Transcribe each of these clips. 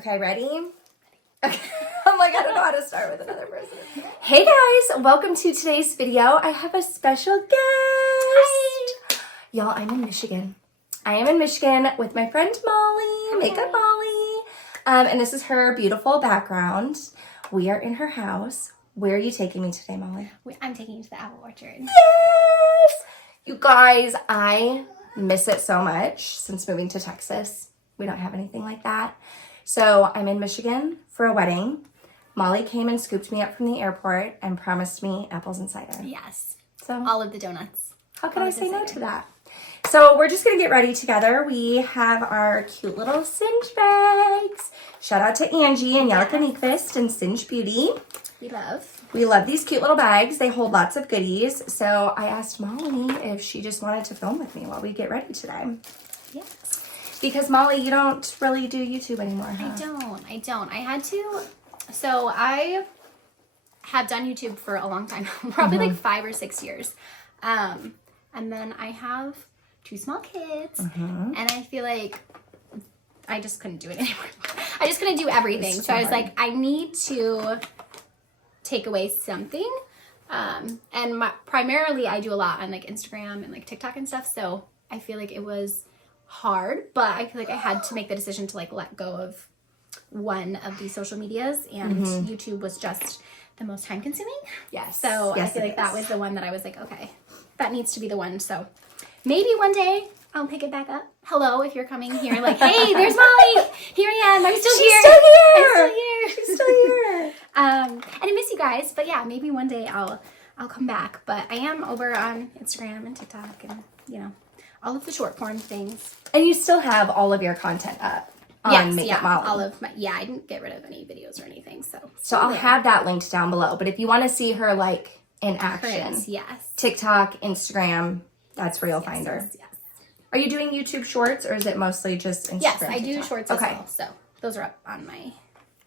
Okay, ready? Okay. I'm like, I don't know how to start with another person. Hey guys, welcome to today's video. I have a special guest. Hi. Y'all, I'm in Michigan. I am in Michigan with my friend Molly, Hi. Makeup Molly. And this is her beautiful background. We are in her house. Where are you taking me today, Molly? I'm taking you to the apple orchard. Yes! You guys, I miss it so much since moving to Texas. We don't have anything like that. So I'm in Michigan for a wedding. Molly came and scooped me up from the airport and promised me apples and cider. Yes. So all of the donuts. How could I say no to that? So we're just going to get ready together. We have our cute little Singe bags. Shout out to Angie and Yalka Nyquist and Singe Beauty. We love these cute little bags. They hold lots of goodies. So I asked Molly if she just wanted to film with me while we get ready today. Yes. Because Molly, you don't really do YouTube anymore, huh? I don't. I had to. So I have done YouTube for a long time, probably like 5 or 6 years. And then I have 2 small kids, and I feel like I just couldn't do it anymore. I just couldn't do everything. So I was like, I need to take away something. And primarily I do a lot on like Instagram and like TikTok and stuff. So I feel like it was hard, but I feel like I had to make the decision to like let go of one of these social medias, and YouTube was just the most time consuming. Yes. So I feel like that was the one that I was like, okay, that needs to be the one. So maybe one day I'll pick it back up. Hello, if you're coming here, like, hey, there's Molly. Here I am. I'm still here. She's still here. And I miss you guys, but yeah, maybe one day I'll come back. But I am over on Instagram and TikTok and, you know, all of the short form things. And you still have all of your content up on Makeup Molly. All of my, I didn't get rid of any videos or anything. So I'll have that linked down below. But if you want to see her like in action, yes. TikTok, Instagram, that's where you'll find her. Yes. Are you doing YouTube Shorts, or is it mostly just Instagram? Yes, I do TikTok? shorts as well. So those are up on my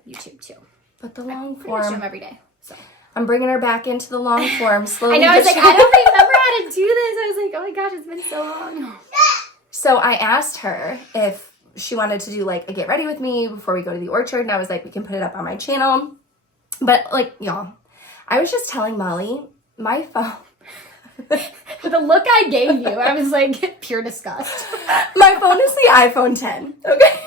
YouTube too. But the long I form, every day. So I'm bringing her back into the long form slowly. I know. I was like, I don't remember how to do this. I was like, oh my gosh, it's been so long. So I asked her if she wanted to do like a get ready with me before we go to the orchard, and I was like, we can put it up on my channel. But like, y'all, I was just telling Molly, my phone. The look I gave you, I was like, pure disgust. My phone is the iPhone 10. Okay.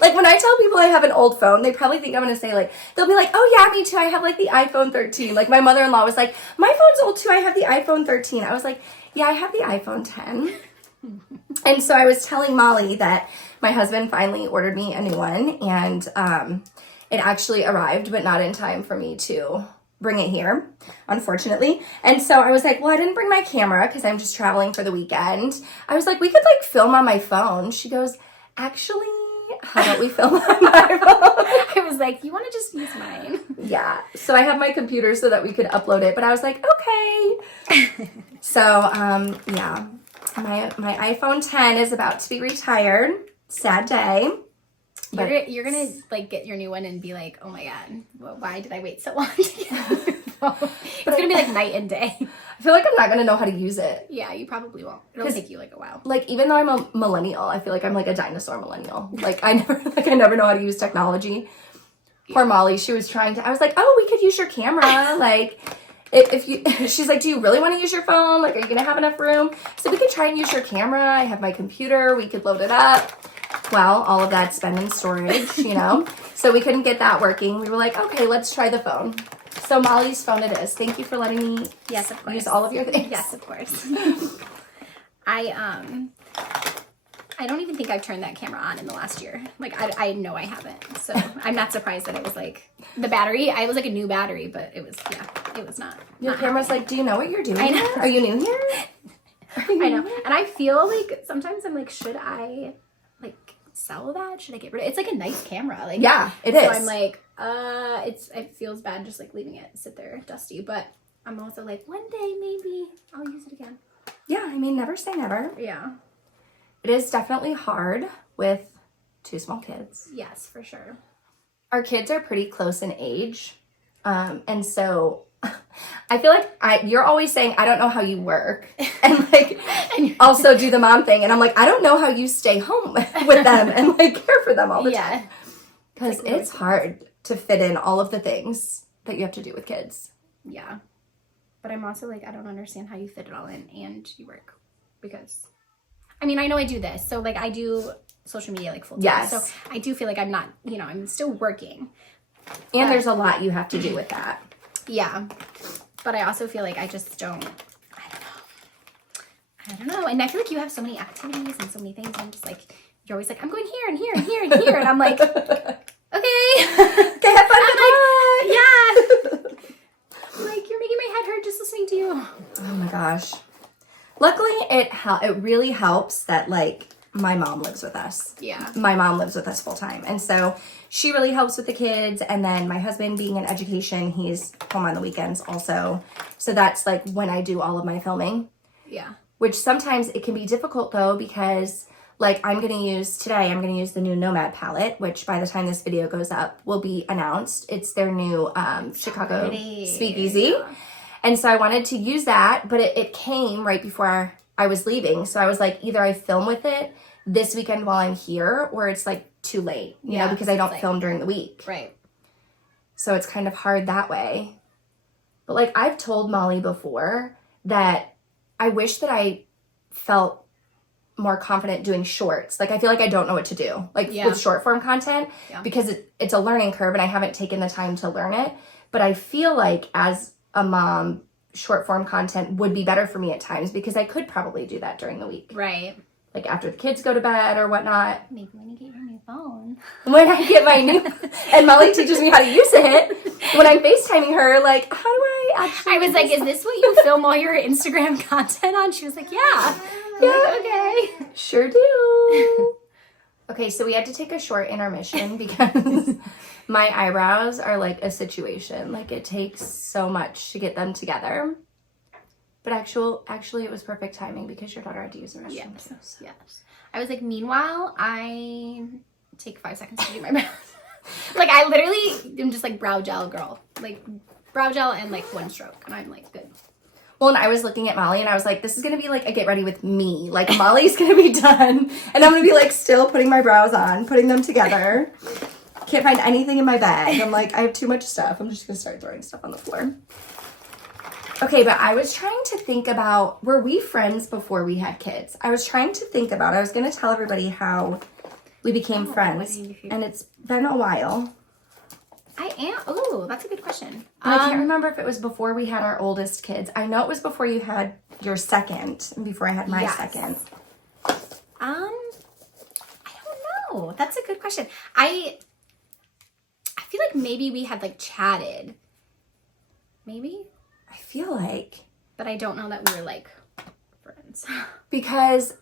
Like when I tell people I have an old phone, they probably think I'm going to say like, they'll be like, oh yeah, me too. I have like the iPhone 13. Like my mother-in-law was like, my phone's old too. I have the iPhone 13. I was like, yeah, I have the iPhone 10. And so I was telling Molly that my husband finally ordered me a new one, and it actually arrived, but not in time for me to bring it here, unfortunately. And so I was like, well, I didn't bring my camera because I'm just traveling for the weekend. I was like, we could like film on my phone. She goes, actually, how about we film on my phone? I was like, you want to just use mine? Yeah. So I have my computer so that we could upload it, but I was like, okay. So, yeah. My iPhone 10 is about to be retired. Sad day. You're gonna like get your new one and be like, oh my god, well, why did I wait so long to get it's gonna be like night and day. I feel like I'm not gonna know how to use it. Yeah, you probably won't. It'll take you like a while. Like even though I'm a millennial, I feel like I'm like a dinosaur millennial. Like I never know how to use technology. Yeah. Poor Molly, she was trying to. I was like, oh, we could use your camera, like. If you, she's like, do you really want to use your phone? Like, are you going to have enough room? So we could try and use your camera. I have my computer. We could load it up. Well, all of that's been in storage, you know? So we couldn't get that working. We were like, okay, let's try the phone. So Molly's phone it is. Thank you for letting me use all of your things. Yes, of course. I don't even think I've turned that camera on in the last year. Like, I know I haven't. So I'm not surprised that it was like the battery. I was like a new battery, but it was not. Your camera's like, do you know what you're doing? I know. Are you new here? I know. And I feel like sometimes I'm like, should I like sell that? Should I get rid of it? It's like a nice camera. Like, yeah, it is. So I'm like, it feels bad just like leaving it sit there dusty. But I'm also like, one day maybe I'll use it again. Yeah, I mean, never say never. Yeah. It is definitely hard with 2 small kids. Yes, for sure. Our kids are pretty close in age. And so I feel like you're always saying, I don't know how you work. And like, and also do the mom thing. And I'm like, I don't know how you stay home with them and like care for them all the time. Because like, really it's hard to fit in all of the things that you have to do with kids. Yeah. But I'm also like, I don't understand how you fit it all in and you work. Because, I mean, I know I do this. So, like, I do social media, like, full time. Yes. So, I do feel like I'm not, you know, I'm still working. And there's a lot you have to do with that. Yeah. But I also feel like I just don't, I don't know. And I feel like you have so many activities and so many things. And I'm just like, you're always like, I'm going here and here and here and here. And I'm like, okay. Okay, have fun. I'm like, yeah. I'm like, you're making my head hurt just listening to you. Oh my gosh. Luckily, it really helps that, like, my mom lives with us. Yeah. My mom lives with us full time. And so she really helps with the kids. And then my husband being in education, he's home on the weekends also. So that's like when I do all of my filming. Yeah. Which sometimes it can be difficult though, because like I'm going to use the new Nomad palette, which by the time this video goes up will be announced. It's their new Chicago Speakeasy. Yeah. And so I wanted to use that, but it came right before I was leaving. So I was like, either I film with it this weekend while I'm here, or it's like too late, you know, because I don't film during the week. Right. So it's kind of hard that way. But like I've told Molly before that I wish that I felt more confident doing shorts. Like I feel like I don't know what to do, like with short form content, because it's a learning curve and I haven't taken the time to learn it. But I feel like as a mom, short form content would be better for me at times because I could probably do that during the week. Right. Like after the kids go to bed or whatnot. Maybe when you get your new phone. When I get my new, and Molly teaches me how to use it. When I'm FaceTiming her, like, how do I actually? I was like, is this what you film all your Instagram content on? She was like, yeah. I'm like, okay. Sure do. Okay, so we had to take a short intermission because my eyebrows are like a situation. Like it takes so much to get them together. But actually, it was perfect timing because your daughter had to use the restroom too. Yes. I was like, meanwhile, I take 5 seconds to do my brows. Like, I literally am just like brow gel girl. Like, brow gel and like one stroke. And I'm like, good. Well, and I was looking at Molly and I was like, this is going to be like a get ready with me. Like, Molly's going to be done. And I'm going to be like still putting my brows on, putting them together. Can't find anything in my bag. I'm like, I have too much stuff. I'm just going to start throwing stuff on the floor. Okay, but I was trying to think about, were we friends before we had kids? I was trying to think about, I was going to tell everybody how we became friends. And it's been a while. I am. Oh, that's a good question. I can't remember if it was before we had our oldest kids. I know it was before you had your second and before I had my second. I don't know. That's a good question. I feel like maybe we had like chatted. Maybe? I feel like. But I don't know that we were like friends. Because,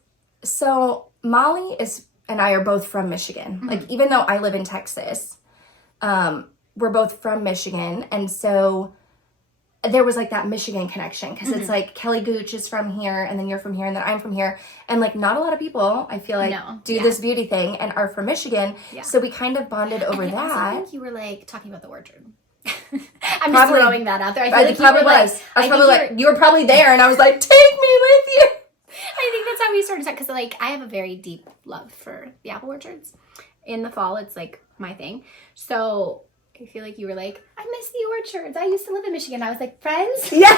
so Molly and I are both from Michigan. Mm-hmm. Like, even though I live in Texas, we're both from Michigan. And so there was like that Michigan connection because it's like Kelly Gooch is from here and then you're from here and then I'm from here. And like not a lot of people, I feel like, do this beauty thing and are from Michigan. Yeah. So we kind of bonded over that. I think you were like talking about the orchard. I'm just throwing that out there. I feel like probably was. I was probably like, you were probably there and I was like, take me with you. I think that's how we started because like I have a very deep love for the apple orchards. In the fall, it's like my thing. So I feel like you were like, I miss the orchards. I used to live in Michigan. I was like, friends? Yeah.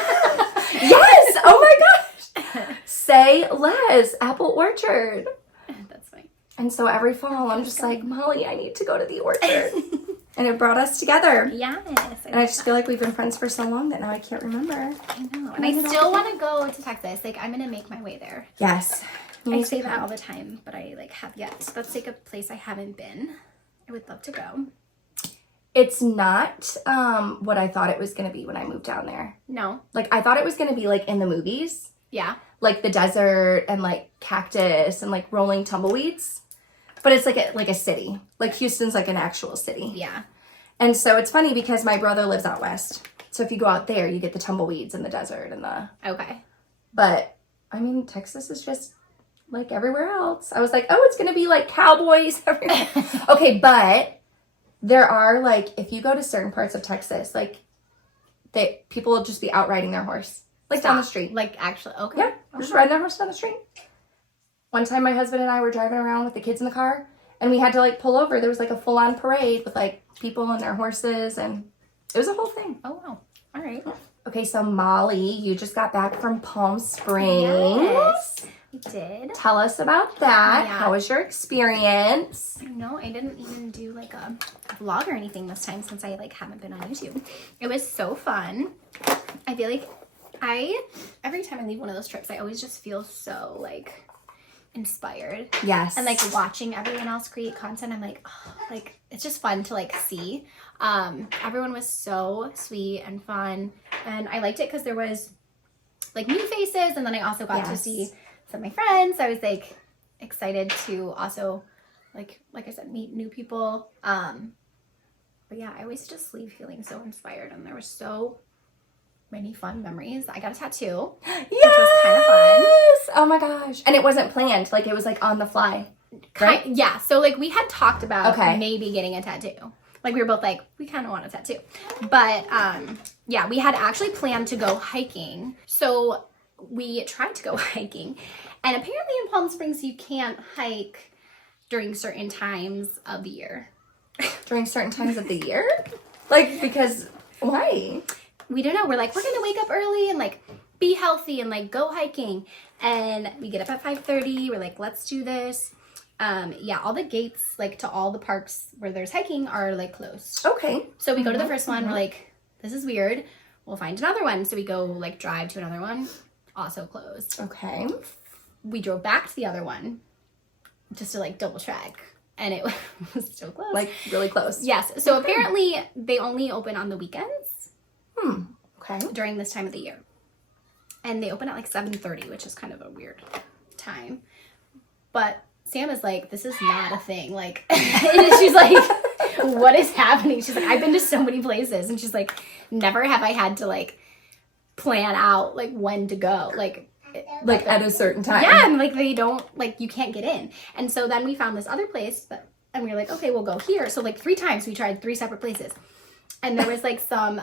Yes. Oh my gosh. Say less. Apple orchard. That's funny. And so every fall, I'm just like, Molly, I need to go to the orchard. And it brought us together. Yes. And I just feel like we've been friends for so long that now I can't remember. I know. And I still want to go to Texas. Like, I'm going to make my way there. Yes. I say that all the time, but I like have yet. That's like a place I haven't been. I would love to go. It's not what I thought it was going to be when I moved down there. No. Like, I thought it was going to be like in the movies. Yeah. Like the desert and like cactus and like rolling tumbleweeds. But it's like a city. Like Houston's like an actual city. Yeah. And so it's funny because my brother lives out west. So if you go out there, you get the tumbleweeds and the desert and the... Okay. But, I mean, Texas is just like everywhere else. I was like, oh, it's going to be like cowboys everywhere. Okay, but there are like, if you go to certain parts of Texas, like people will just be out riding their horse. Like down the street. Like actually, okay. Yeah, just riding their horse down the street. One time my husband and I were driving around with the kids in the car And we had to like pull over. There was like a full on parade with like people and their horses, and it was a whole thing. Oh, wow. All right. Okay, so Molly, you just got back from Palm Springs. Yes, I did. Tell us about that. Yeah. How was your experience? No, I didn't even do like a vlog or anything this time since I like haven't been on YouTube. It was so fun. I feel like every time I leave one of those trips, I always just feel so like inspired. Yes. And like watching everyone else create content, I'm like, oh, like it's just fun to like see. Everyone was so sweet and fun, and I liked it because there was like new faces, and then I also got to see some of my friends. I was like excited to also like I said, meet new people. But yeah, I always just leave feeling so inspired, and there was so many fun memories. I got a tattoo, Yes! which was kind of fun. Oh my gosh. And it wasn't planned. Like, it was like on the fly. Right? Yeah, so like we had talked about Okay. maybe getting a tattoo. Like we were both like, we kind of want a tattoo. But yeah, we had actually planned to go hiking. So we tried to go hiking. And apparently in Palm Springs, you can't hike during certain times of the year. During certain times of the year? Like, because, why? We don't know. We're like, we're going to wake up early and like be healthy and like go hiking. And we get up at 5:30. We're like, let's do this. Yeah, all the gates like to all the parks where there's hiking are like closed. Okay. So we go to the first one. We're like, this is weird. We'll find another one. So we go like drive to another one, also closed. Okay. We drove back to the other one just to like double check, and it was still closed. Like, really close. Yes. So apparently they only open on the weekends. Okay. During this time of the year, and they open at like 7:30, which is kind of a weird time. But Sam is like, this is not a thing. Like, and she's like, what is happening? She's like, I've been to so many places, and she's like, never have I had to like plan out like when to go, like at a certain time. yeah, and like they don't, like you can't get in. And so then we found this other place, and we were like, okay, we'll go here. So like 3 times we tried 3 separate places, and there was like some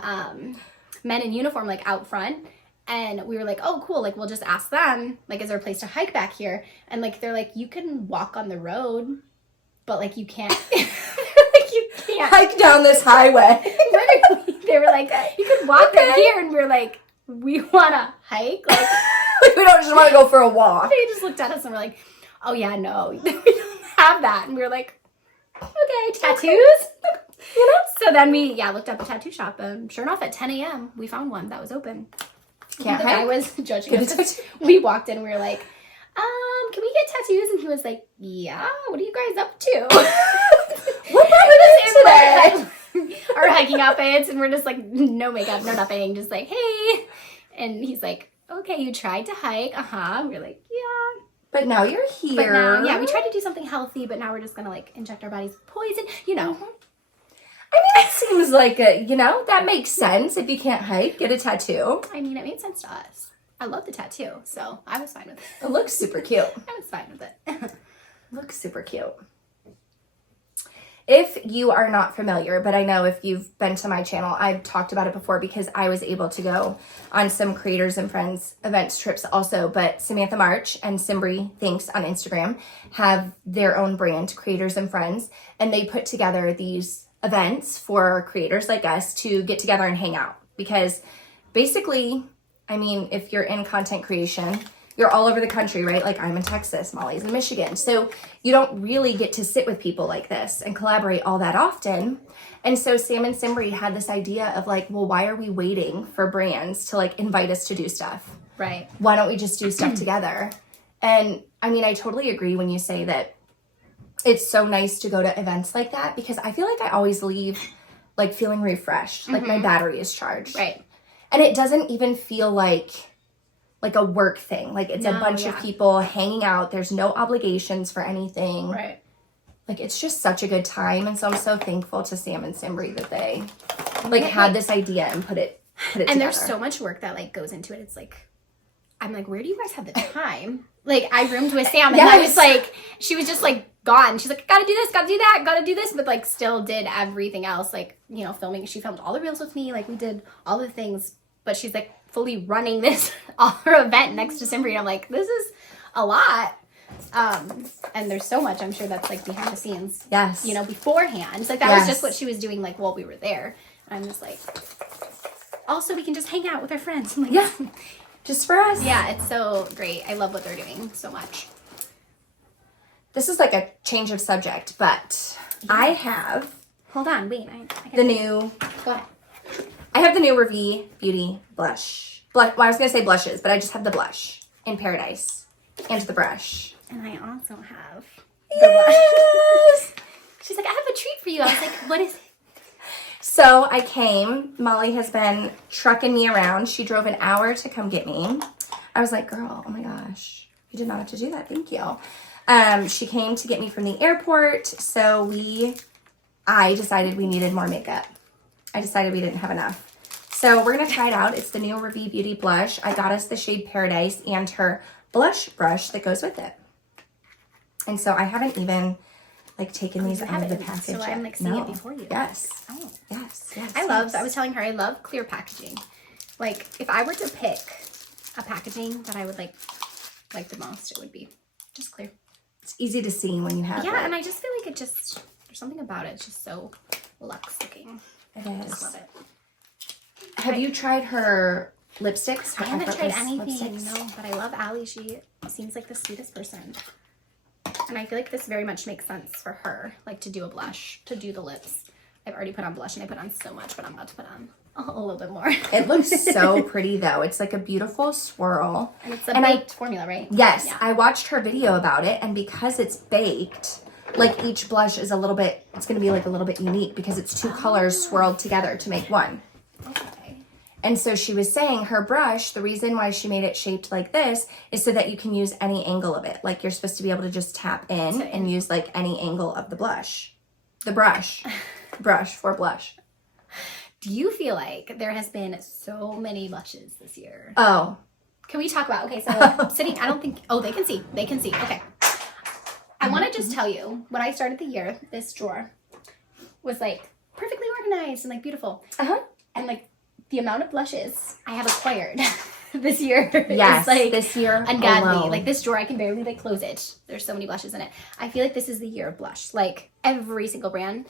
men in uniform like out front. And we were like, oh, cool. Like, we'll just ask them, like, is there a place to hike back here? And, like, they're like, you can walk on the road, but, like, you can't. Like, you can't. Hike down this highway. Literally. They were like, you can walk right here. And we were like, we want to hike? Like, We don't just want to go for a walk. they just looked at us and were like, oh, yeah, no. We don't have that. And we were like, okay, tattoos? You know? So then we, looked up a tattoo shop. And sure enough, at 10 a.m., we found one that was open. Can't The hike. guy was judging us. We walked in and we were like, can we get tattoos? And he was like, yeah, what are you guys up to? What brought you in today? Our hiking outfits, and we're just like, no makeup, no nothing, just like, hey. And he's like, okay, you tried to hike, And we're like, yeah. But now you're here. But now, yeah, we tried to do something healthy, but now we're just gonna like inject our bodies with poison, you know. I mean, it seems like that makes sense. If you can't hike, get a tattoo. I mean, it made sense to us. I love the tattoo, so I was fine with it. It looks super cute. I was fine with it. Looks super cute. If you are not familiar, but I know if you've been to my channel, I've talked about it before because I was able to go on some Creators and Friends events trips also, but Samantha March and Simbri Thinks on Instagram have their own brand, Creators and Friends, and they put together these events for creators like us to get together and hang out. Because basically, I mean, if you're in content creation, you're all over the country, right? Like, I'm in Texas, Molly's in Michigan. So you don't really get to sit with people like this and collaborate all that often. And so Sam and Simbri had this idea of like, well, why are we waiting for brands to like invite us to do stuff? Right. Why don't we just do stuff together? And I mean, I totally agree when you say that it's so nice to go to events like that, because I feel like I always leave like feeling refreshed, like my battery is charged. Right. And it doesn't even feel like a work thing. Like, it's a bunch of people hanging out. There's no obligations for anything. Right. Like, it's just such a good time. And so I'm so thankful to Sam and Simbri that they like had this idea and put it together. And there's so much work that like goes into it. It's like, I'm like, where do you guys have the time? Like, I roomed with Sam, and I was like, she was just like gone. She's like, gotta do this, gotta do that, gotta do this, but like still did everything else. Like, you know, filming. She filmed all the reels with me. Like, we did all the things, but she's like fully running this our event next to Simbri. And I'm like, this is a lot. And there's so much, I'm sure, that's like behind the scenes. Yes. You know, beforehand. Like that was just what she was doing like while we were there. And I'm just like, also we can just hang out with our friends. I'm like, yeah. Just for us. Yeah, it's so great. I love what they're doing so much. This is like a change of subject, but I have Hold on, wait. the new. What? I have the new Ravie Beauty blush. Well, I was gonna say blushes, but I just have the blush in Paradise and the brush. And I also have the Yes! blush. She's like, I have a treat for you. I was like, what is it? So I came. Molly has been trucking me around. She drove an hour to come get me. I was like, girl, oh my gosh, you did not have to do that. Thank you. She came to get me from the airport. So I decided we needed more makeup. I decided we didn't have enough. So we're going to try it out. It's the new Ravie Beauty blush. I got us the shade Paradise and her blush brush that goes with it. And so I haven't even like taken these out of the package So yet. I'm like seeing it before you. Yes. Oh. Yes. I was telling her, I love clear packaging. Like if I were to pick a packaging that I would like the most, it would be just clear. It's easy to see when you have it. Yeah, and I just feel like there's something about it. It's just so luxe looking. It I is. just love it. Have you tried her lipsticks? Her I haven't tried effortless anything, lipsticks? no, but I love Allie. She seems like the sweetest person. And I feel like this very much makes sense for her, like to do a blush, to do the lips. I've already put on blush and I put on so much, but I'm about to put on a little bit more. It looks so pretty though. It's like a beautiful swirl. And it's a baked formula, right? Yes, Yeah. I watched her video about it, and because it's baked, like each blush is a little bit, it's going to be like a little bit unique because it's two colors swirled together to make one. Okay. And so she was saying her brush, the reason why she made it shaped like this is so that you can use any angle of it. Like you're supposed to be able to just tap in and use like any angle of the blush. The brush. Brush for blush. Do you feel like there has been so many blushes this year? Oh. Can we talk about, okay, so sitting, I don't think, oh, they can see. Okay. I want to just tell you, when I started the year, this drawer was like perfectly organized and like beautiful. Uh-huh. And like the amount of blushes I have acquired this year Yes, is like this year ungodly. alone. Like this drawer, I can barely like close it. There's so many blushes in it. I feel like this is the year of blush. Like every single brand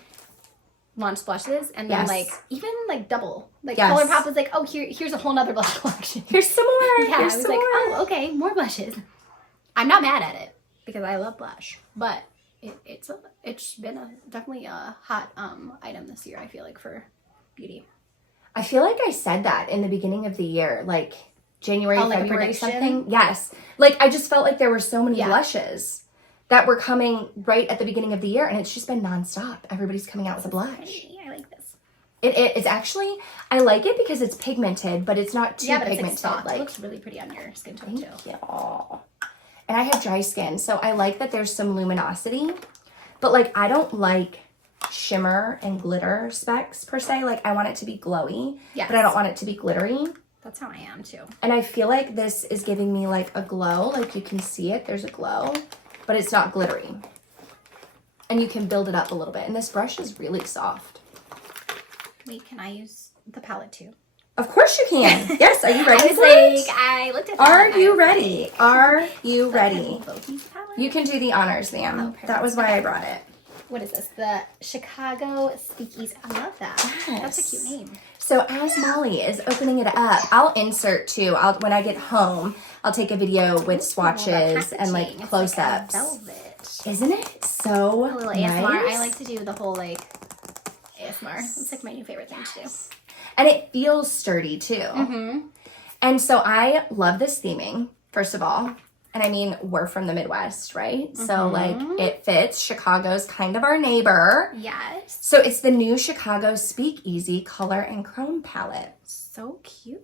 launched blushes, and then Yes. like even like double. Like Yes. ColourPop was like, oh, here's a whole nother blush collection. Here's some more. Yeah, Here's I was some like, more. oh, okay, more blushes. I'm not mad at it because I love blush, but it's been definitely a hot item this year. I feel like for beauty. I feel like I said that in the beginning of the year, like January, Oh, like a February, prediction? something. Yes. Like I just felt like there were so many Yeah. blushes that were coming right at the beginning of the year, and it's just been nonstop. Everybody's coming out with a blush. Pretty. I like this. It's actually, I like it because it's pigmented, but it's not too Yeah, but it's pigmented. like soft. It looks really pretty on your skin tone too. Thank you. And I have dry skin, so I like that there's some luminosity, but like I don't like shimmer and glitter specks per se. Like I want it to be glowy, Yes. but I don't want it to be glittery. That's how I am too. And I feel like this is giving me like a glow. Like you can see it, there's a glow, but it's not glittery. And you can build it up a little bit. And this brush is really soft. Wait, can I use the palette too? Of course you can. Yes, are you ready I was for like, it? I looked at. Are that, you I was ready? like, Are you the ready? Ravie palette? You can do the honors, ma'am. Oh, perfect. That was why I brought it. What is this? The Chicago Speakeasy. I love that. That's a Yes. cute name. So as Molly is opening it up, I'll insert too. When I get home, I'll take a video with The swatches and like packaging. It's close-ups. Like a velvet. Isn't it so A little nice? ASMR. I like to do the whole like ASMR. It's like my new favorite thing to do. And it feels sturdy too. Mm-hmm. And so I love this theming, first of all. And I mean, we're from the Midwest, right? So like it fits. Chicago's kind of our neighbor. Yes. So it's the new Chicago Speakeasy Color and Chrome palette. So cute.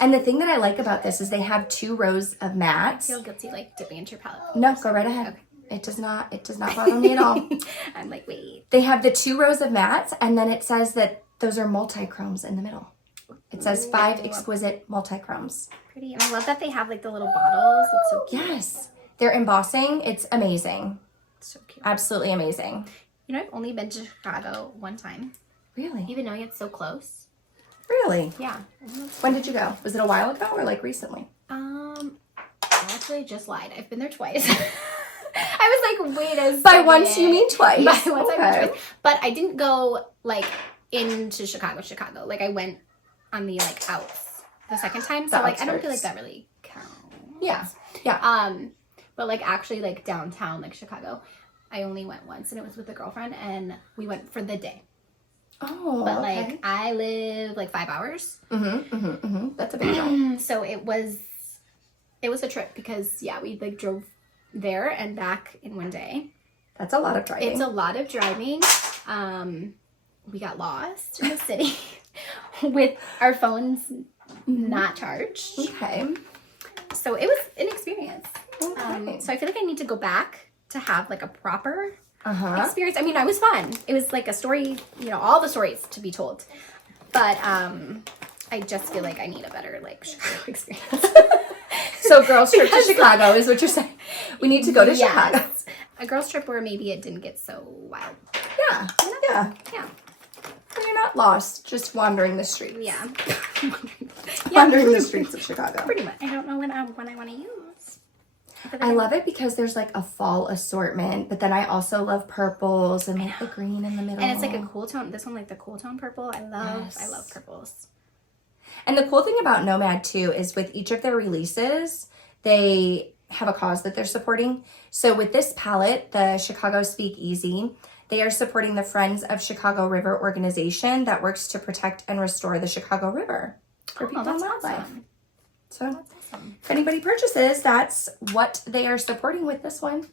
And the thing that I like about this is they have 2 rows of I mattes. feel guilty like dipping into your palette. No, go right ahead. Okay. It does not bother me at all. I'm like, wait. They have the 2 rows of mattes, and then it says that those are multi-chromes in the middle. It says 5 exquisite multi-chromes. Pretty. And I love that they have like the little bottles. It's so cute. Yes. They're embossing. It's amazing. So cute. Absolutely amazing. You know, I've only been to Chicago one time. Really? Even though it's so close. Really? Yeah. When did you go? Was it a while ago or like recently? Actually I just lied. I've been there twice. I was like, wait a second. By once, you mean twice. By once, I mean twice. But I didn't go, like, into Chicago. Like, I went on the, like, outs the second time. So, like, I don't feel like that really counts. Yeah. Yeah. But, like, actually, like, downtown, like, Chicago, I only went once, and it was with a girlfriend, and we went for the day. Oh, but okay. like I live like 5 hours. That's a big deal. So it was a trip because we like drove there and back in one day. That's a lot of driving. It's a lot of driving. We got lost in the city with our phones not charged. Okay. So it was an experience. Okay. So I feel like I need to go back to have like a proper experience. I mean, it was fun. It was like a story, all the stories to be told. But I just feel like I need a better like Chicago experience. So girls trip to Chicago is what you're saying. We need to go to Chicago. A girls trip where maybe it didn't get so wild. Yeah. Yeah. So you're not lost, just wandering the streets. Yeah. Wandering the streets of Chicago. Pretty much. I don't know when I want to use. I love it because there's like a fall assortment, but then I also love purples and like the green in the middle. And it's like a cool tone. This one, like the cool tone purple. I love purples. And the cool thing about Nomad too is with each of their releases, they have a cause that they're supporting. So with this palette, the Chicago Speak Easy, they are supporting the Friends of Chicago River organization that works to protect and restore the Chicago River for people and wildlife. Awesome. So if anybody purchases, that's what they are supporting with this one.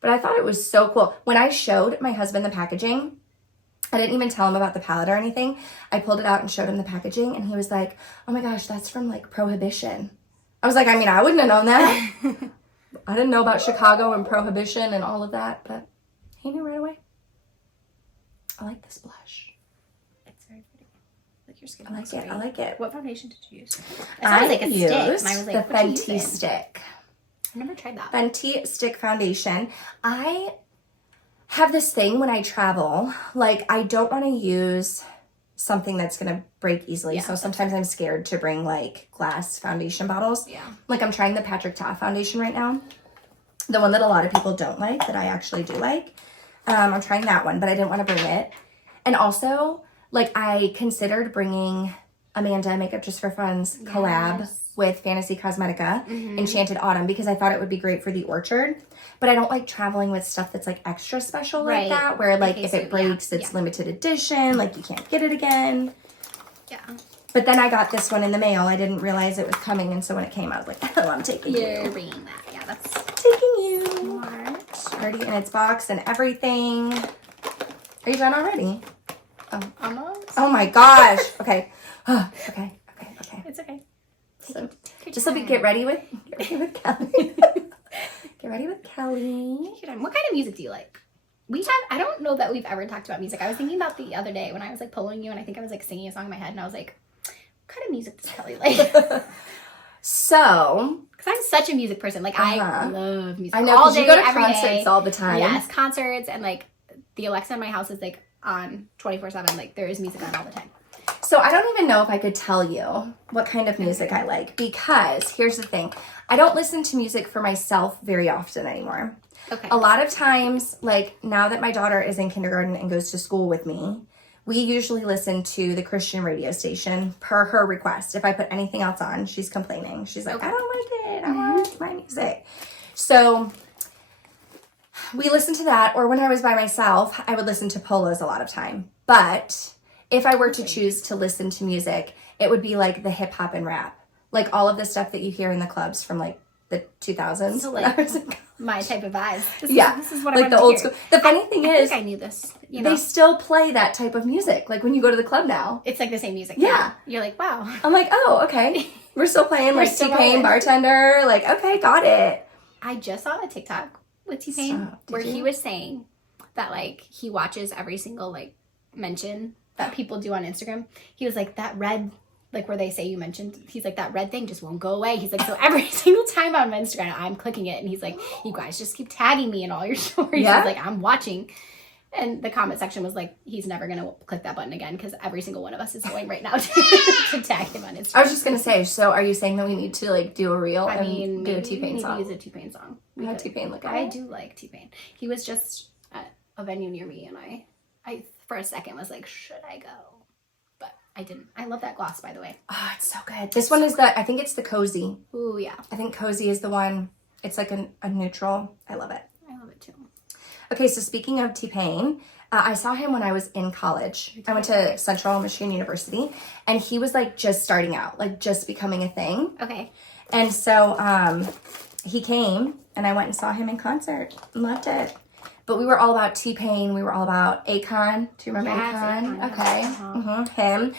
But I thought it was so cool. When I showed my husband the packaging, I didn't even tell him about the palette or anything. I pulled it out and showed him the packaging, and he was like, oh my gosh, that's from like Prohibition. I was like, I mean, I wouldn't have known that. I didn't know about Chicago and Prohibition and all of that, but he knew right away. I like this blush. It's very pretty. Like your skin. I like it. What foundation did you use? I like a used stick. And I was like, the Fenty stick. I've never tried that. Fenty stick foundation. I have this thing when I travel, like I don't want to use something that's going to break easily. So sometimes I'm scared to bring like glass foundation bottles. Yeah. Like I'm trying the Patrick Ta foundation right now. The one that a lot of people don't like, that I actually do like. I'm trying that one, but I didn't want to bring it. And also, like I considered bringing Amanda Makeup Just for Fun's collab with Fantasy Cosmetica, Enchanted Autumn, because I thought it would be great for the orchard. But I don't like traveling with stuff that's like extra special like that, where like if it breaks, it's limited edition, like you can't get it again. Yeah. But then I got this one in the mail. I didn't realize it was coming, and so when it came, I was like, oh, I'm taking you. You're bringing that. Yeah, that's taking you. smart. Already in its box and everything. Are you done already? Oh, Almost. oh my gosh. Okay. Okay. It's okay. So just get ready with Kelly. Get ready with Kelly. What kind of music do you like? I don't know that we've ever talked about music. I was thinking about the other day when I was like pulling you, and I think I was like singing a song in my head, and I was like, what kind of music does Kelly like? So, because I'm such a music person. Like I love music. I know, all day, you go to every concerts day. all the time. Yes, concerts, and like the Alexa in my house is like on 24/7. Like there is music on all the time. So I don't even know if I could tell you what kind of music I like, because here's the thing. I don't listen to music for myself very often anymore. Okay. A lot of times, like now that my daughter is in kindergarten and goes to school with me, we usually listen to the Christian radio station per her request. If I put anything else on, she's complaining. She's like, I don't like it. I want my music. So we listen to that. Or when I was by myself, I would listen to Polos a lot of time. But if I were to choose to listen to music, it would be like the hip hop and rap. Like all of the stuff that you hear in the clubs from like the 2000s. So like my type of vibes. This is what like I the old school. The funny thing is, I knew this. They still play that type of music. Like when you go to the club now, it's like the same music. Yeah. You're like, wow. I'm like, oh, okay. We're still playing like T-Pain, Bartender. Like, okay, got it. I just saw a TikTok with T-Pain where he was saying that like he watches every single like mention that people do on Instagram. He was like, that red, like where they say you mentioned, he's like, that red thing just won't go away. He's like, so every single time on Instagram, I'm clicking it. And he's like, you guys just keep tagging me in all your stories. Yeah. He's like, I'm watching. And the comment section was like, he's never going to click that button again because every single one of us is going right now to tag him on Instagram. I was just going to say, so are you saying that we need to like do a reel and do a maybe T-Pain we song? need to use a T-Pain song. How T-Pain look at I it? do like T-Pain. He was just at a venue near me and I for a second was like, should I go? But I didn't. I love that gloss, by the way. Oh, it's so good. This one is I think it's the Cozy. Ooh, yeah. I think Cozy is the one. It's like a neutral. I love it. I love it too. Okay, so speaking of T-Pain, I saw him when I was in college. I went to Central Michigan University, and he was like just starting out, like just becoming a thing. Okay. And so he came, and I went and saw him in concert and loved it. But we were all about T-Pain. We were all about Akon. Do you remember Akon? Akon. Okay. Him.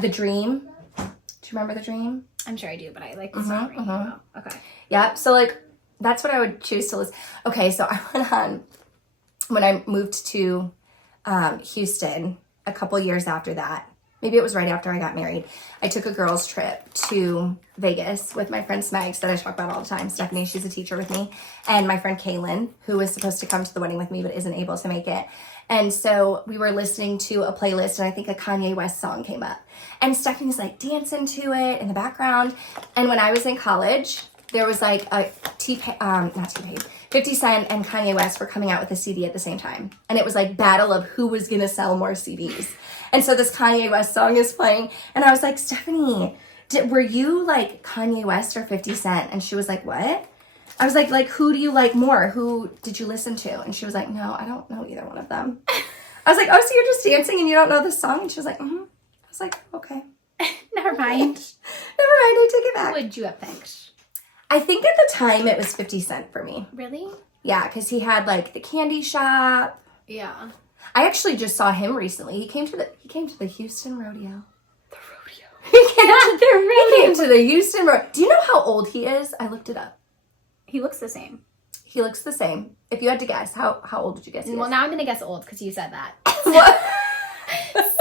The Dream. Do you remember The Dream? I'm sure I do, but I like the song right now. Okay. Yeah. So like that's what I would choose to listen. Okay. So I went on when I moved to Houston a couple years after that. Maybe it was right after I got married. I took a girls' trip to Vegas with my friend Smegs that I talk about all the time. Stephanie, she's a teacher with me. And my friend Kaylin, who was supposed to come to the wedding with me but isn't able to make it. And so we were listening to a playlist and I think a Kanye West song came up. And Stephanie's like dancing to it in the background. And when I was in college, there was like a not T-Pain, 50 Cent and Kanye West were coming out with a CD at the same time. And it was like battle of who was going to sell more CDs. And so this Kanye West song is playing. And I was like, Stephanie, were you like Kanye West or 50 Cent? And she was like, what? I was like, who do you like more? Who did you listen to? And she was like, no, I don't know either one of them. I was like, oh, so you're just dancing and you don't know the song? And she was like, mm-hmm. I was like, okay. Never mind. Never mind, I take it back. What would you have picked? I think at the time it was 50 Cent for me. Really? Yeah, because he had like the candy shop. Yeah. I actually just saw him recently. He came to the Houston rodeo. The rodeo. He came to the Houston rodeo. Do you know how old he is? I looked it up. He looks the same. He looks the same. If you had to guess, how old would you guess he Well, is? now I'm going to guess old because you said that. What?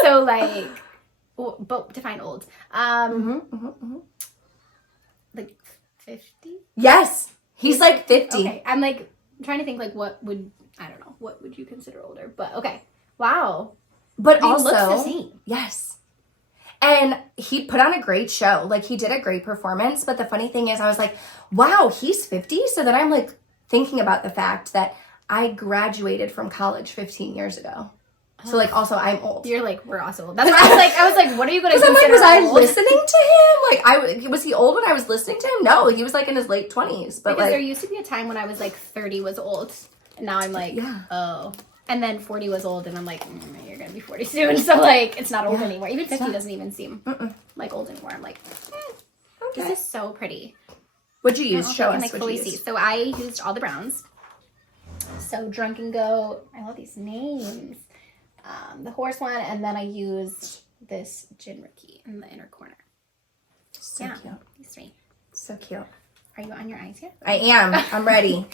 So like, but define old. Like 50? Yes. He's like 50. Okay. I'm like trying to think like what would you consider older? But okay. Wow. But He also, looks the same. yes. And he put on a great show. Like, he did a great performance. But the funny thing is, I was like, wow, he's 50? So then I'm, like, thinking about the fact that I graduated from college 15 years ago. So, like, also, I'm old. You're like, we're also old. That's what I was like, what are you going to Because consider I'm like, was old? I listening to him? Like, was he old when I was listening to him? No, he was, like, in his late 20s. But, Because like, there used to be a time when I was like 30 was old. And now I'm like, Yeah. oh. And then 40 was old, and I'm like, you're going to be 40 soon. So, like, it's not old anymore. Even 50 doesn't even seem like old anymore. I'm like, okay. this is so pretty. What'd you use? I Show can us. like What'd fully you see. use? So I used all the browns. So Drunk and Goat. I love these names. The horse one, and then I used this Gin Ricky in the inner corner. So cute. These three. So cute. Are you on your eyes yet? I am. I'm ready.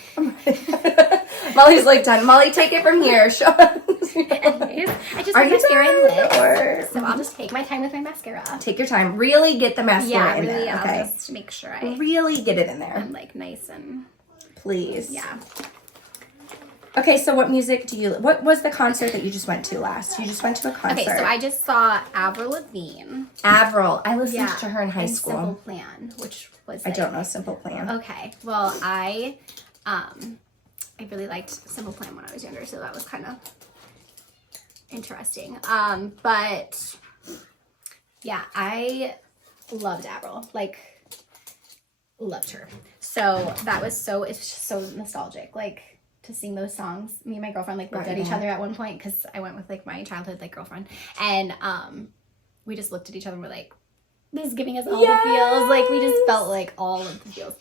Molly's like done. Molly, take it from here. Show us. I just Are have you mascara done? and lips. Or- So I'll just take my time with my mascara. Take your time. Really get the mascara in really, there. I'll Okay. just make sure I Really get it in there. am like nice and Please. yeah. Okay, so what music what was the concert that you just went to last? You just went to a concert. Okay, so I just saw Avril Lavigne. Avril. I listened to her in high and school. Simple Plan, which was I like, don't know Simple Plan. Okay, well I really liked Simple Plan when I was younger, so that was kind of interesting. But yeah, I loved Avril, like loved her. So that was it's just so nostalgic, like to sing those songs. Me and my girlfriend like looked at each other at one point because I went with like my childhood like girlfriend, and we just looked at each other and we're like, this is giving us all the feels. Like we just felt like all of the feels.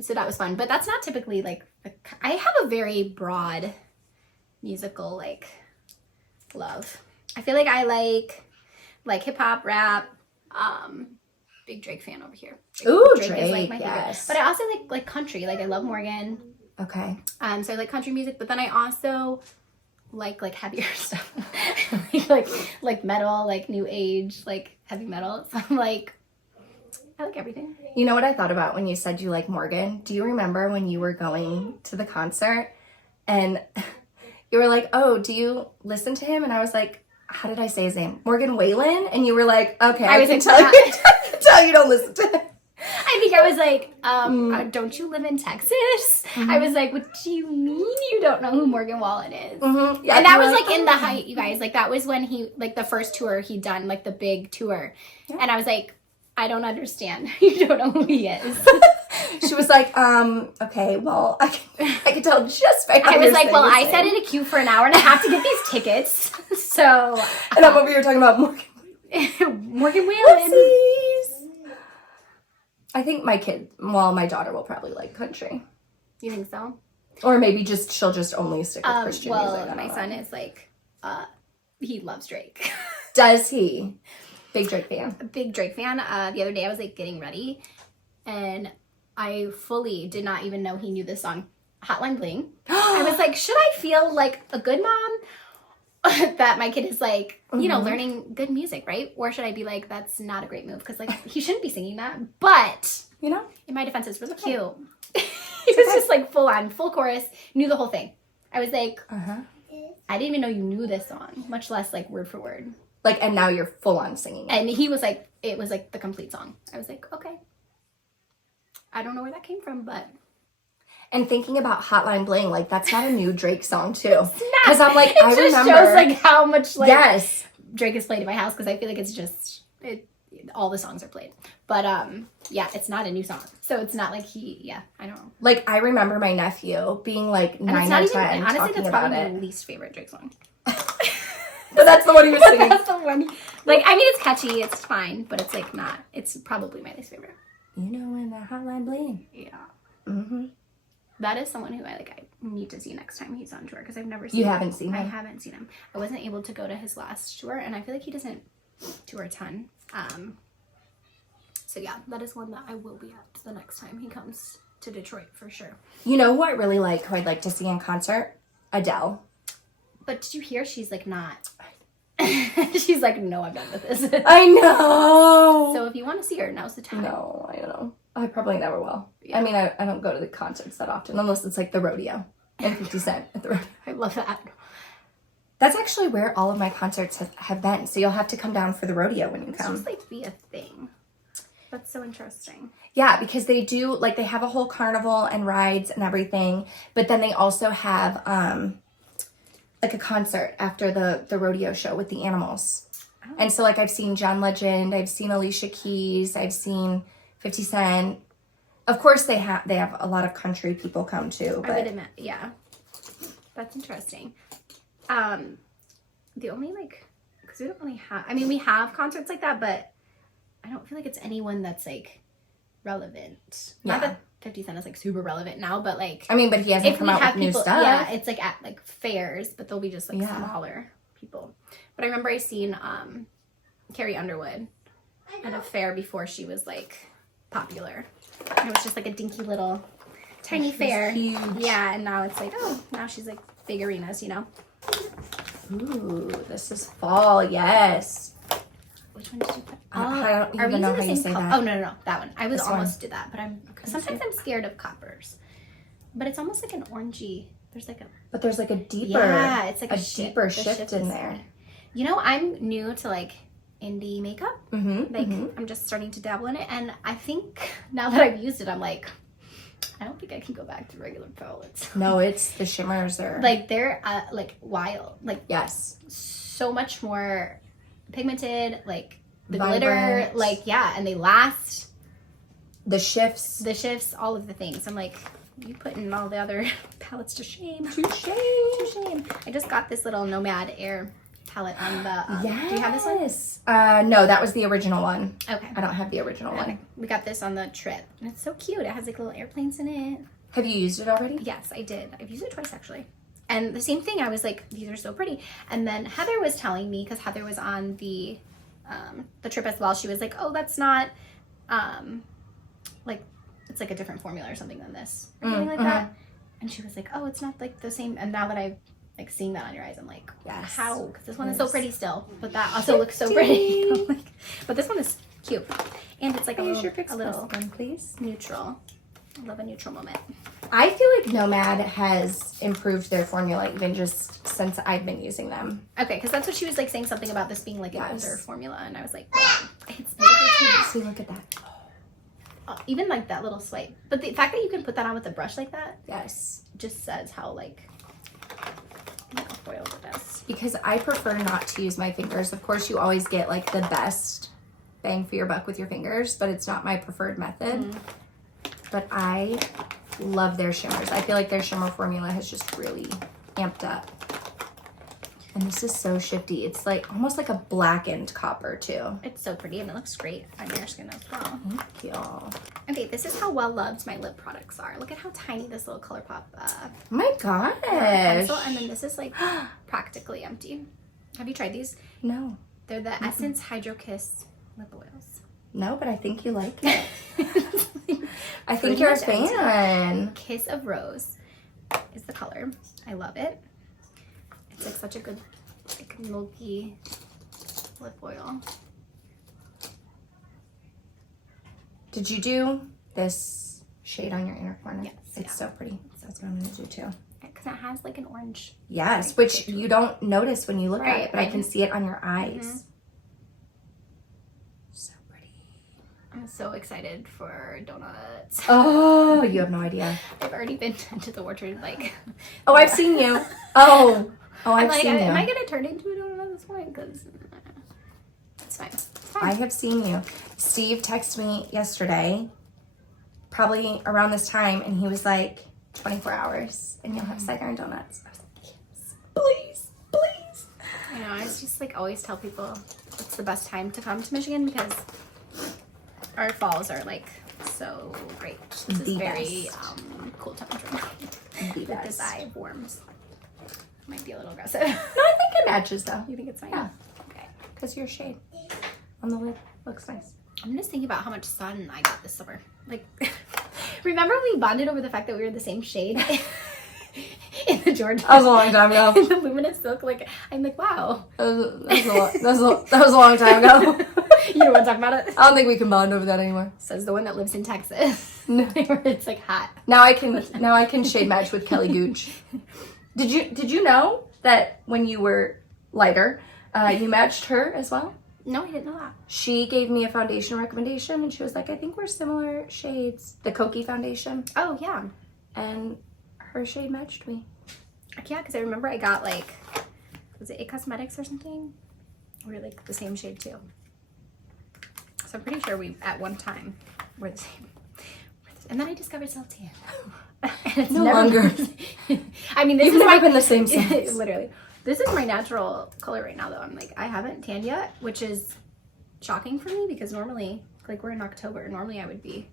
So that was fun, but that's not typically like I have a very broad musical like love. I feel like I like hip hop, rap. Big Drake fan over here. Ooh, Drake is like my yes. favorite. But I also like country. Like I love Morgan. Okay. So I like country music, but then I also like heavier stuff. like metal, like new age, like heavy metal. So I'm like, I like everything. You know what I thought about when you said you like Morgan? Do you remember when you were going to the concert and You were like, oh, do you listen to him? And I was like, how did I say his name? Morgan Whalen? And you were like, okay, I can tell you don't listen to him. I think I was like, don't you live in Texas? I was like, what do you mean you don't know who Morgan Wallen is? Yeah, and that was like in the height, you guys. Like that was when he, like the first tour he'd done, like the big tour. Yeah. And I was like, I don't understand. You don't know who he is. She was like, okay, well, I can tell just by how I was like, well, I sat in a queue for an hour and a half to get these tickets. So. And I'm over here talking about Morgan. Morgan Whalen. Whoopsies. I think my daughter will probably like country. You think so? Or maybe she'll just only stick with Christian music. Well, my son is like, he loves Drake. Does he? Big Drake fan. Big Drake fan. The other day I was like getting ready and I fully did not even know he knew this song, Hotline Bling. I was like, should I feel like a good mom that my kid is like, you know, learning good music, right? Or should I be like, that's not a great move because like he shouldn't be singing that. But, you know, in my defense, it's really cute. He was just like full on, full chorus, knew the whole thing. I was like, I didn't even know you knew this song, much less like word for word. Like, and now you're full on singing it. And he was like, it was like the complete song. I was like, okay. I don't know where that came from, but. And thinking about Hotline Bling, like that's not a new Drake song too. Because I'm like, I remember. It just shows like how much like yes. Drake is played in my house because I feel like it's just, all the songs are played. But yeah, it's not a new song. So it's not like I don't know. Like I remember my nephew being like 9 or 10 honestly, talking that's about probably it. my least favorite Drake song. But that's the one he was singing. That's the one. Like, I mean, it's catchy, it's fine, but it's like not. It's probably my least favorite. You know, in the Hotline Bling. Yeah. That is someone who I need to see next time he's on tour because I've never seen him. You haven't seen him? I haven't seen him. I wasn't able to go to his last tour, and I feel like he doesn't tour a ton. So yeah, that is one that I will be at the next time he comes to Detroit for sure. You know who I really like, who I'd like to see in concert? Adele. But did you hear she's like not? She's like, no, I'm done with this. I know. So if you want to see her, now's the time. No, I don't know. I probably never will. Yeah. I mean, I don't go to the concerts that often, unless it's like the rodeo and 50 Cent at the rodeo. I love that. That's actually where all of my concerts have been. So you'll have to come down for the rodeo when you come. It's just like be a thing. That's so interesting. Yeah, because they do, like they have a whole carnival and rides and everything. But then they also have like a concert after the rodeo show with the animals. Oh. And so like I've seen John Legend, I've seen Alicia Keys, I've seen 50 Cent. Of course they have a lot of country people come too. But... I would admit, yeah. That's interesting. The only because we don't really have, I mean we have concerts like that, but I don't feel like it's anyone that's like relevant. Yeah. Not that 50 Cent is like super relevant now, but like I mean, but he hasn't come out with new stuff. Yeah, it's like at like fairs, but they'll be just like smaller people. But I remember I seen Carrie Underwood at a fair before she was like popular. And it was just like a dinky little tiny fair. Huge. Yeah, and now it's like, oh, now she's like big arenas, you know. Ooh, this is fall, yes. Which one did you put? I don't even know how you say that. Oh, no, that one. I was almost did that, but sometimes I'm scared of coppers. But it's almost like an orangey. But there's like a deeper, it's like a deeper shift in there. You know, I'm new to like indie makeup. I'm just starting to dabble in it, and I think now that I've used it, I'm like, I don't think I can go back to regular palettes. No, it's the shimmers are like they're like wild, like yes, so much more pigmented, like the vibrant. glitter, like and they last. The shifts, all of the things. I'm like, you putting all the other palettes to shame. To shame. I just got this little Nomad Air palette on the. Yes. Do you have this one? No, that was the original one. Okay. I don't have the original one. We got this on the trip, and it's so cute. It has like little airplanes in it. Have you used it already? Yes, I did. I've used it twice actually. And the same thing. I was like, these are so pretty. And then Heather was telling me, because Heather was on the trip as well. She was like, oh, that's not like it's like a different formula or something than this or something like that. And she was like, oh, it's not like the same. And now that I've like seeing that on your eyes, I'm like, yes. How? Because this one is so pretty still, but that also looks so pretty. But this one is cute, and it's like a little one, please. neutral. I love a neutral moment. I feel like Nomad has improved their formula even just since I've been using them. Okay, because that's what she was like saying something about this being like an Yes. older formula, and I was like, wow, it's beautiful See, look at that. too. Even like that little swipe, but the fact that you can put that on with a brush like that, Yes. just says how like foil the best. Because I prefer not to use my fingers. Of course, you always get like the best bang for your buck with your fingers, but it's not my preferred method. But I love their shimmers. I feel like their shimmer formula has just really amped up. And this is so shifty. It's like almost like a blackened copper too. It's so pretty and it looks great on your skin as well. Thank you. Okay, this is how well loved my lip products are. Look at how tiny this little ColourPop Oh my gosh. pencil, and then this is like practically empty. Have you tried these? No. They're the Essence Hydro Kiss lip oils. No, but I think you like it. I think Pretty you're a much empty. fan. Kiss of Rose is the color. I love it. It's like such a good, like milky lip oil. Did you do this shade on your inner corner? Yes, It's so pretty. That's what I'm gonna do too. Because it has like an orange. Yes, which you don't notice when you look at Right, it, but I I can just- see it on your eyes. So pretty. I'm so excited for donuts. Oh, you have no idea. I've already been to the orchard, like. Oh, I've seen you. Oh, I'm I've like, seen you. am I gonna turn into a donut at this point? Because it's fine. It's fine. I have seen you. Steve texted me yesterday, probably around this time, and he was like, 24 hours, and you'll have cider and donuts. I was like, yes, please, please. I know. I just like always tell people it's the best time to come to Michigan because our falls are like so great. This The is very best. cool temperature now. The With best. this eye warms. Might be a little aggressive. No, I think it matches though. You think it's fine? Yeah. Okay. Because your shade on the lid looks nice. I'm just thinking about how much sun I got this summer. Like, remember we bonded over the fact that we were the same shade in the Georgia. That was a long time ago. In the luminous silk. Like, I'm like, wow. That was a long time ago. You don't want to talk about it? I don't think we can bond over that anymore. Says the one that lives in Texas. No. Where it's like hot. Now I can shade match with Kelly Gooch. Did you know that when you were lighter, you matched her as well? No, I didn't know that. She gave me a foundation recommendation, and she was like, I think we're similar shades. The Koki foundation. Oh, yeah. And her shade matched me. Yeah, because I remember I got like, was it It Cosmetics or something? We were like the same shade too. So I'm pretty sure we, at one time, were the same. And then I discovered self-tan. And it's No never- longer. I mean, this You've is never my, been the same since. literally. This is my natural color right now, though. I'm like, I haven't tanned yet, which is shocking for me because normally, like we're in October, normally I would be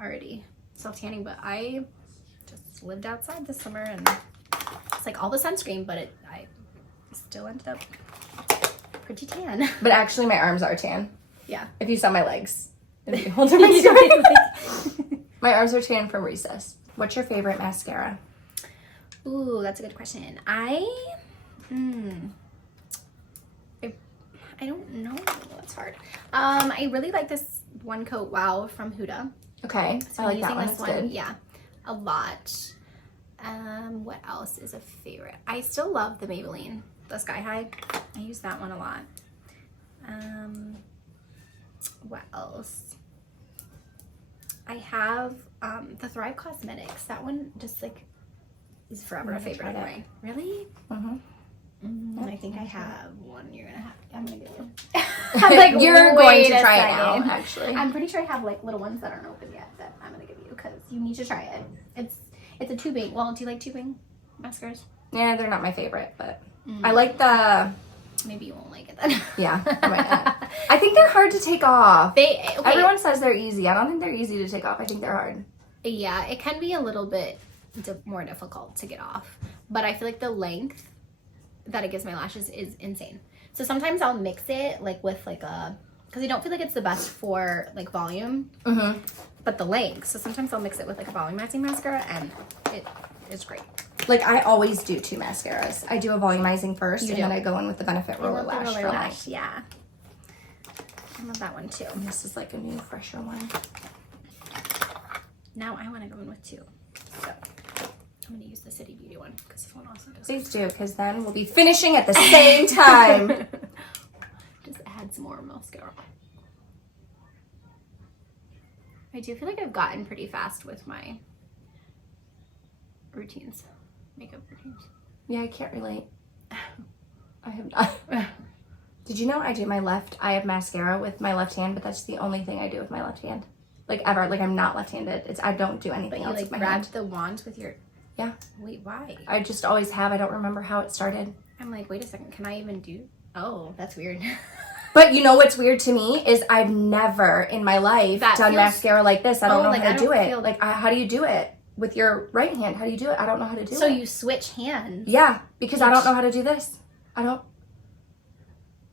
already self-tanning, but I just lived outside this summer and it's like all the sunscreen, but I still ended up pretty tan. But actually, my arms are tan. Yeah. If you saw my legs. If you hold up my story. My arms are tan from recess. What's your favorite mascara? Ooh, that's a good question. I don't know. That's hard. I really like this One Coat Wow from Huda. Okay, So I I'm like that using one. this It's good. Yeah, a lot. What else is a favorite? I still love the Maybelline, the Sky High. I use that one a lot. What else? I have the Thrive Cosmetics. That one just like is forever a Never favorite of tried it. mine. Really? Mm-hmm. I think I have one. You're gonna have. I'm gonna give you. I'm like, You're going wait to a try it second. now, actually. I'm pretty sure I have like little ones that aren't open yet that I'm gonna give you because you need to try it. It's a tubing. Well, do you like tubing mascaras? Yeah, they're not my favorite, but I like the. Maybe you won't like it then. Yeah, I might not. I think they're hard to take off. Okay. Everyone says they're easy. I don't think they're easy to take off. I think they're hard. Yeah, it can be a little bit more difficult to get off, but I feel like the length that it gives my lashes is insane. So sometimes I'll mix it like with like because I don't feel like it's the best for like volume, but the length. So sometimes I'll mix it with like a volumizing mascara, and it is great. Like I always do 2 mascaras. I do a volumizing first, You and do. then I go in with the Benefit Roller Lash for like. Yeah. I love that one too. This is like a new, fresher one. Now I want to go in with 2. So I'm going to use the City Beauty one because this one also does. Please do, because then we'll be finishing at the same time. Just add some more mascara. I do feel like I've gotten pretty fast with my routines, makeup routines. Yeah, I can't relate. I have not. Did you know I do my left eye of mascara with my left hand, but that's the only thing I do with my left hand. Like ever. Like I'm not left-handed. I don't do anything else with my hand. Grabbed the wand with your... Yeah. Wait, why? I just always have. I don't remember how it started. I'm like, wait a second. Can I even do... Oh, that's weird. But you know what's weird to me is I've never in my life done mascara like this. I don't know how to do it. Like, how do you do it? With your right hand, how do you do it? I don't know how to do it. So you switch hands? Yeah, because I don't know how to do this. I don't.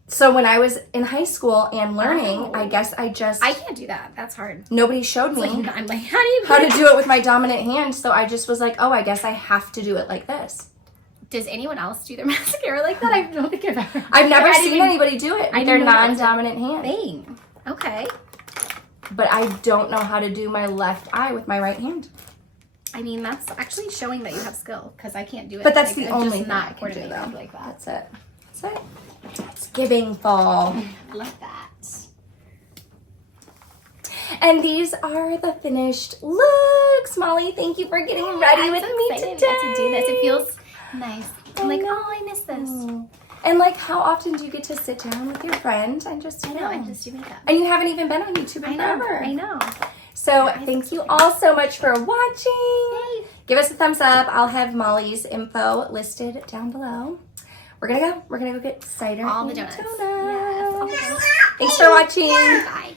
So when I was in high school and learning, I guess I can't do that. That's hard. Nobody showed me. I'm like, how to do it with my dominant hand. So I just was like, oh, I guess I have to do it like this. Does anyone else do their mascara like that? I don't think I've ever. I've never seen anybody do it with their non-dominant hand. Thing. Okay. But I don't know how to do my left eye with my right hand. I mean, that's actually showing that you have skill because I can't do it. But that's the only thing not I can do, though. Like that. That's it. That's it. It's giving fall. I love that. And these are the finished looks. Molly, thank you for getting ready with me today. I get to do this. It feels nice. I'm like, oh, I miss this. And like, how often do you get to sit down with your friend and just I know, and just do makeup. And you haven't even been on YouTube in forever. I know. So thank you all so much for watching. Yay. Give us a thumbs up. I'll have Molly's info listed down below. We're gonna go. We're gonna go get cider All the and donuts. donuts. Yes, all the donuts. Thanks for watching. Bye.